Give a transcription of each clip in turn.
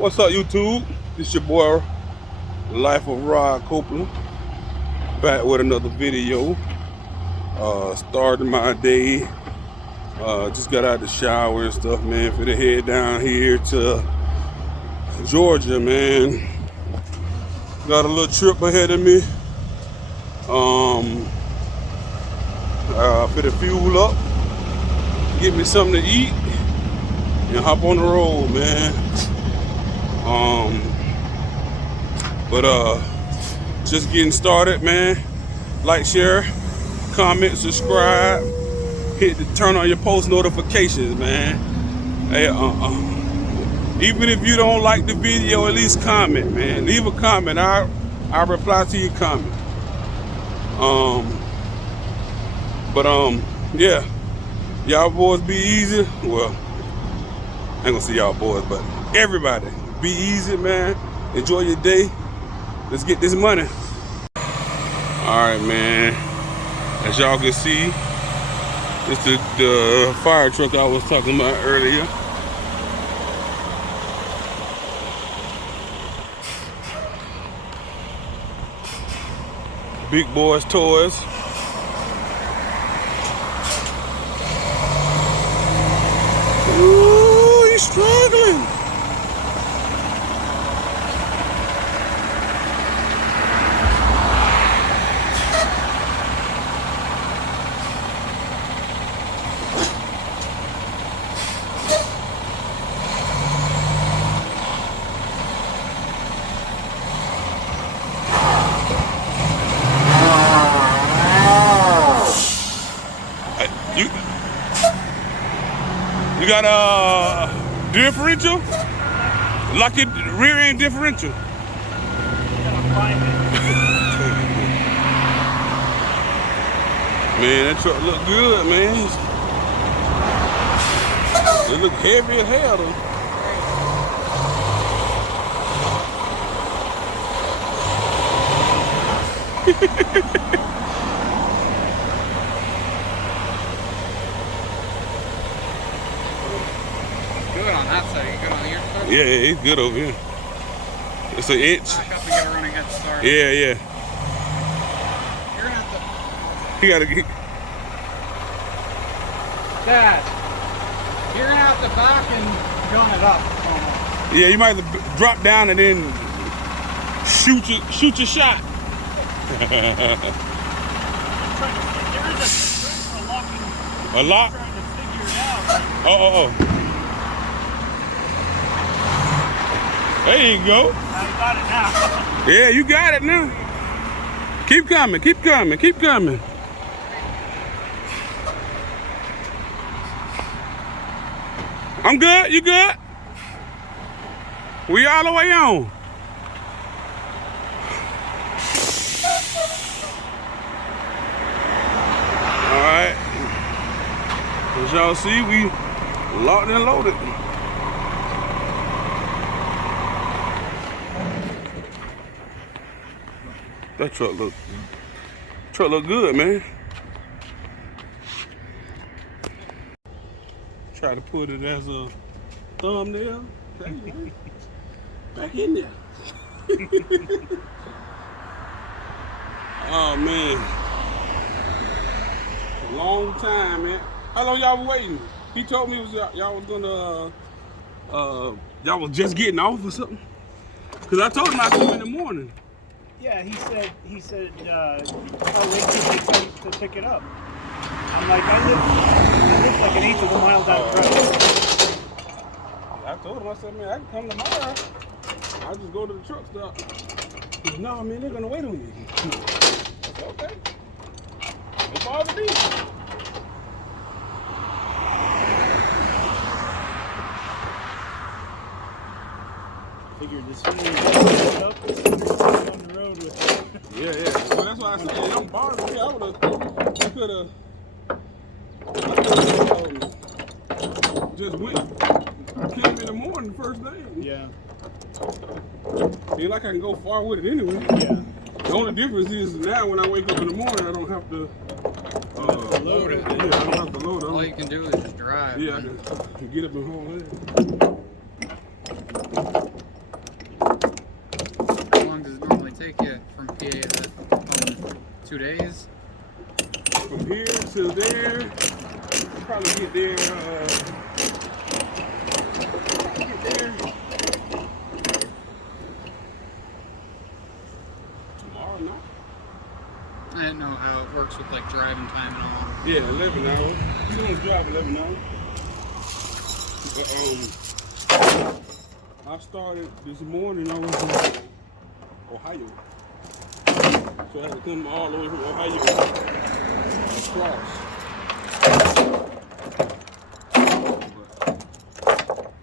What's up, YouTube? This your boy, Life of Rod Copeland, back with another video. Starting my day. Just got out the shower and stuff, man. Finna head down here to Georgia, man. Got a little trip ahead of me. Finna fuel up, get me something to eat, and hop on the road, man. Just getting started, man. Like, share, comment, subscribe, turn on your post notifications, man. Hey, even if you don't like the video, at least comment, man. Leave a comment. I reply to your comment. Yeah, y'all boys be easy. Well, I ain't gonna say y'all boys, but everybody be easy, man. Enjoy your day. Let's get this money. All right, man. As y'all can see, it's the fire truck I was talking about earlier. Big Boys Toys. Ooh, he's struggling. You got a differential? Like your rear end differential? Man, that truck look good, man. It look heavy as hell, though. Good on that side. You good on your side? Yeah, it's good over here. It's an inch. Back up and get a running head start. Yeah. You're gonna have You gotta get. Dad, you're gonna have to back and gun it up almost. Yeah, you might have to drop down and then shoot your shot. There is a locking. A lock? Trying to figure it out. Oh. There you go. I got it now. Yeah, you got it now. Keep coming. I'm good. You good? We all the way on. All right. As y'all see, we locked and loaded. That truck look good, man. Try to put it as a thumbnail. Back in there. Oh man. Long time, man. How long y'all waiting? He told me y'all was gonna y'all was just getting off or something. Cause I told him I'd come in the morning. Yeah, he said, I'll wait till they come to pick it up. I'm like, I live like an eighth of a mile down the road. I told him, I said, man, I can come tomorrow. I'll just go to the truck stop. He said, no, man, they're gonna wait on you. I said, okay. Don't bother me. Figured as soon as you pick it up, it's on the road with it. Yeah. Well, that's why I said, it don't bother me. I could have just came in the morning the first day. Yeah. Ain't like I can go far with it anyway. Yeah. The only difference is now when I wake up in the morning, I don't have to Load it. Yeah, I don't have to load it. All you can do is just drive. Yeah, I can get up and haul it. 2 days. From here to there, probably get there. Tomorrow night. I didn't know how it works with like driving time and all. Yeah, 11 hours. You don't drive 11 hours. But, I started this morning. I was in Ohio, so I had to come all the way from Ohio across.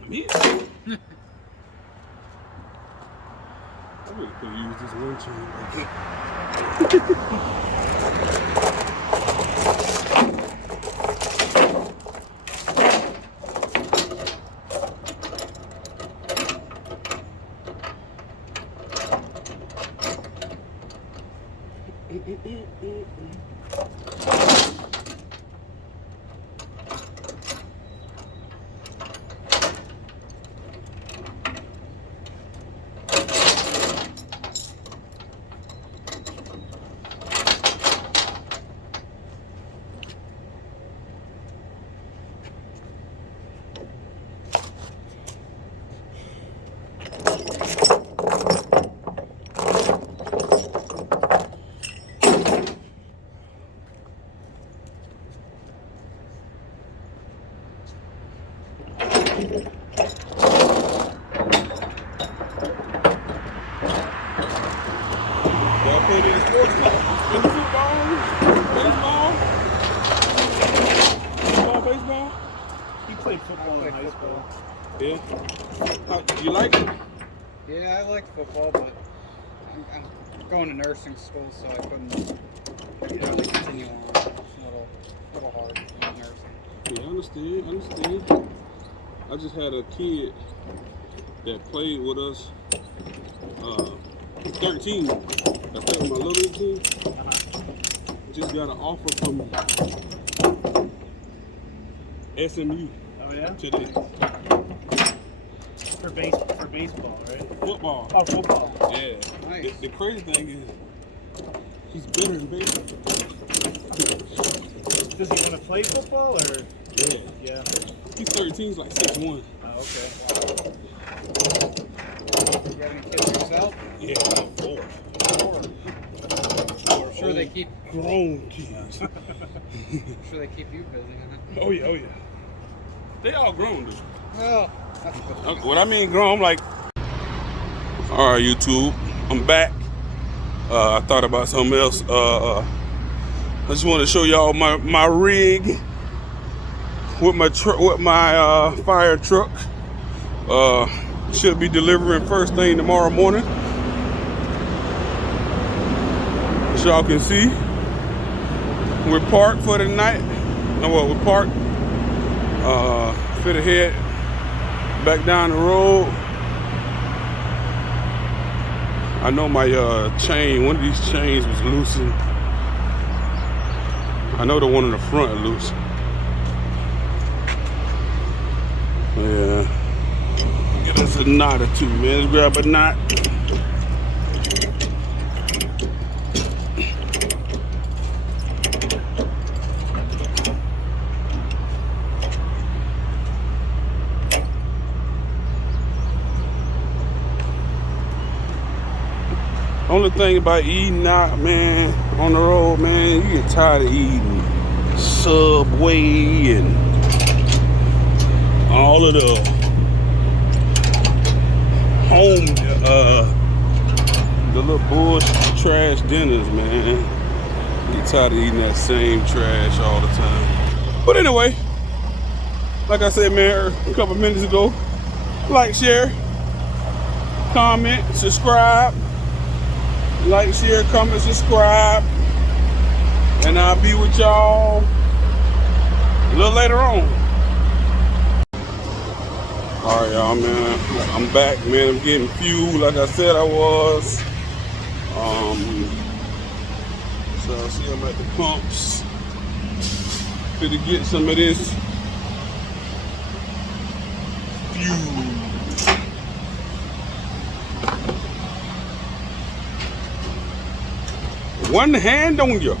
I'm here. I really could use this one chain. Y'all play any sports? Any football? Baseball? He played football in high school. Yeah. You like it? Yeah, I like football, but I'm going to nursing school, so I couldn't continue on. It's a little hard with nursing. Yeah, I understand. I just had a kid that played with us. He's 13. That played with my little league team. Just got an offer from SMU. Oh yeah. Today. For baseball, right? Football. Oh, football. Yeah. Nice. The crazy thing is, he's better in baseball. Does he want to play football or? Yeah. Yeah. He's 13. He's like 6'1". Oh, okay. You got any kids yourself? Yeah, like 4. I'm sure they keep grown kids. you busy, huh? Oh yeah. They all grown, dude. Well, that's good. What I mean grown, I'm like, all right, YouTube, I'm back. I thought about something else. I just want to show y'all my rig with my fire truck. Should be delivering first thing tomorrow morning. As y'all can see, we're parked for the night. We're parked. Fit ahead, back down the road. I know my chain, one of these chains was loosened. I know the one in the front is loose. Yeah. Get us a knot or two, man. Let's grab a knot. Only thing about eating out, man, on the road, man, you get tired of eating Subway and all of the home, the little bullshit trash dinners, man. You get tired of eating that same trash all the time. But anyway, like I said, man, a couple minutes ago, like, share, comment, subscribe. Like, share, comment, subscribe. And I'll be with y'all a little later on. Alright, y'all, man. I'm back, man. I'm getting fuel like I said I was. So I see I'm at the pumps. Finna get some of this fuel. One hand on you.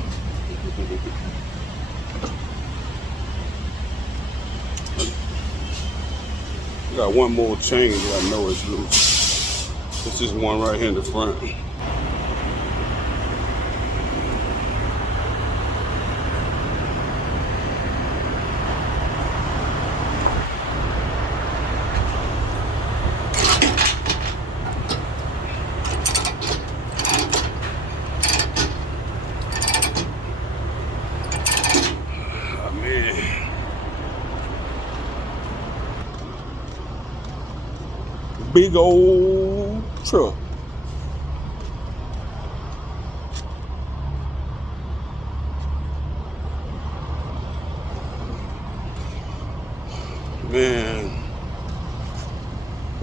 Got one more chain that I know is loose. This is one right here in the front. Big old truck. Man,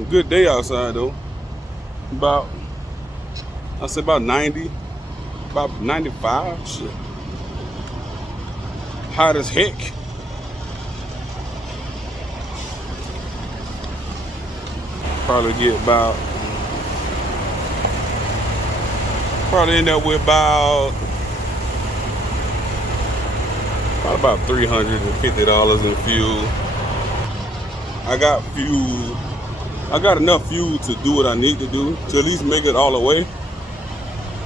good day outside though. I say about 90, about 95. Shit. Hot as heck. Probably end up with about $350 in fuel. I got enough fuel to do what I need to do to at least make it all the way.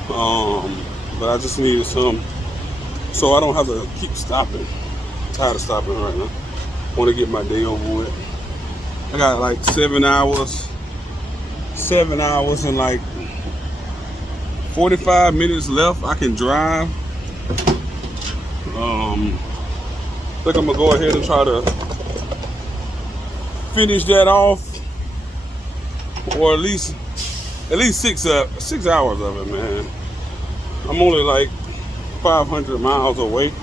But I just needed some so I don't have to keep stopping. I'm tired of stopping right now. Want to get my day over with. I got like 7 hours and like 45 minutes left. I can drive. I think I'm gonna go ahead and try to finish that off, or at least 6 hours of it, man. I'm only like 500 miles away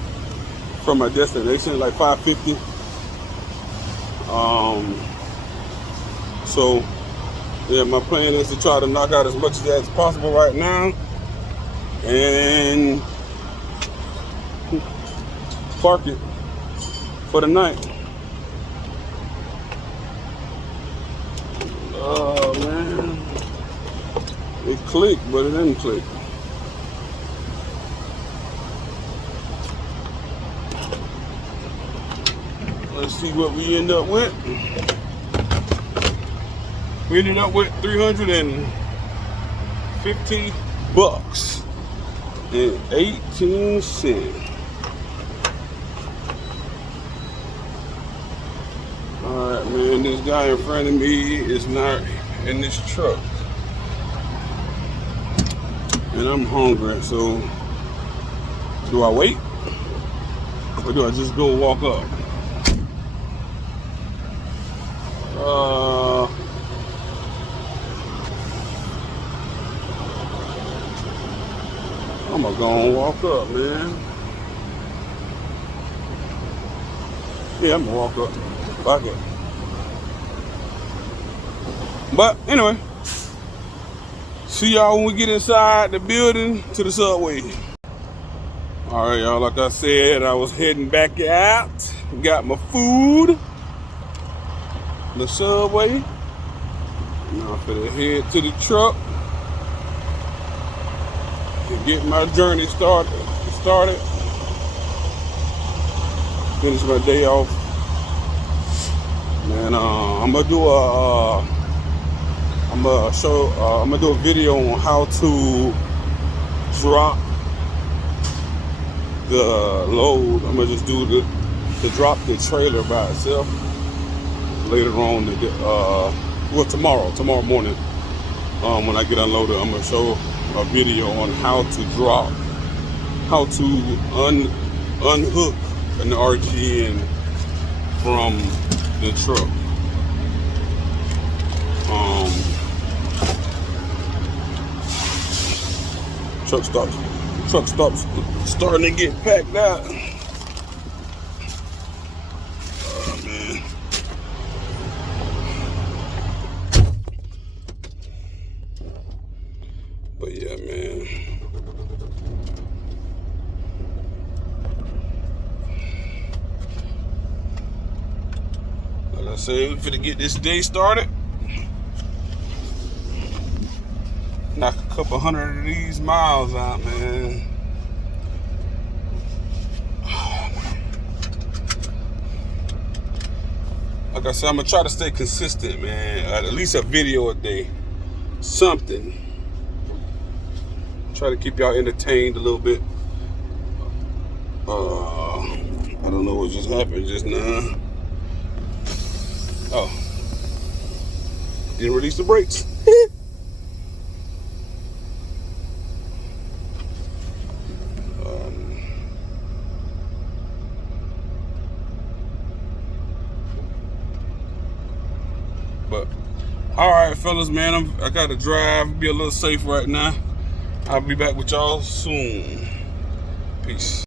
from my destination, like 550. So yeah, my plan is to try to knock out as much of that as possible right now, and park it for the night. Oh man, it clicked, but it didn't click. Let's see what we end up with. We ended up with $350 and 18 cents. Alright, man, this guy in front of me is not in this truck. And I'm hungry, so do I wait? Or do I just go walk up? I'm gonna go and walk up, man. Yeah, I'm gonna walk up. Fuck it. But anyway, see y'all when we get inside the building to the subway. All right, y'all, like I said, I was heading back out. Got my food. The subway. Now I'm finna head to the truck to get my journey started. Finish my day off. And I'm gonna do a video on how to drop the load. I'm gonna just do to drop the trailer by itself. Later on, tomorrow morning, when I get unloaded, I'm gonna show a video on how to unhook an RGN from the truck. Truck stops starting to get packed out. Oh man. But yeah, man. Like I said, we're finna get this day started. Knock a couple hundred of these miles out, man. like I said, I'm gonna try to stay consistent, man. At least a video a day, something. Try to keep y'all entertained a little bit. I don't know what just happened just now. Oh, didn't release the brakes. But all right, fellas, man, I gotta drive, be a little safe right now. I'll be back with y'all soon. Peace.